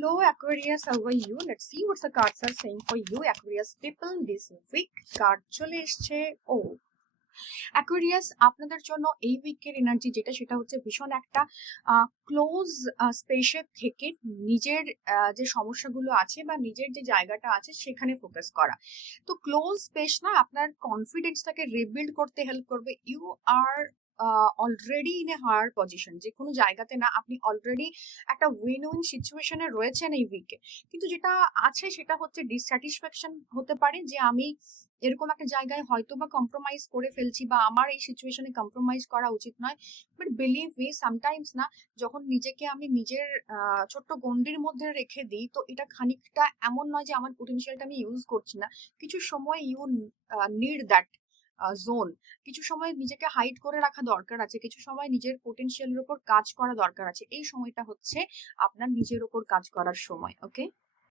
Hello, Aquarius. How are you? Let's see what the cards are saying for you, Aquarius people, this week. Card চলে এসছে Aquarius, আপনাদের জন্য এই উইকের energy যেটা সেটা হচ্ছে ভীষণ একটা ক্লোজ স্পেসে থেকে নিজের যে সমস্যাগুলো আছে বা নিজের যে জায়গাটা আছে সেখানে ফোকাস করা। তো ক্লোজ স্পেস না আপনার কনফিডেন্সটাকে রিবিল্ড করতে হেল্প করবে। You are already in a hard position, যে কোনো জায়গাতে না আপনি অলরেডি একটা উইন উইন সিচুয়েশনে রয়েছেন এই উইকে। কিন্তু যেটা আছে সেটা হচ্ছে ডিসস্যাটিসফ্যাকশন হতে পারে, যে আমি এরকম একটা জায়গায় হয়তো বা কম্প্রোমাইজ করে ফেলছি বা আমার এই সিচুয়েশনে কম্প্রোমাইজ করা উচিত নয়। বাট বিলিভ মি, সামটাইমস না যখন নিজেকে আমি নিজের ছোট্ট গণ্ডির মধ্যে রেখে দিই, তো এটা খানিকটা এমন নয় যে আমার পোটেনশিয়ালটা আমি ইউজ করছি না। কিছু সময় ইউ নিড দ্যাট জোন। কিছু সময় নিজেকে হাইড করে রাখা দরকার আছে, কিছু সময় নিজের পোটেনশিয়ালের উপর কাজ করা দরকার আছে। এই সময়টা হচ্ছে আপনার নিজের উপর কাজ করার সময়। ওকে।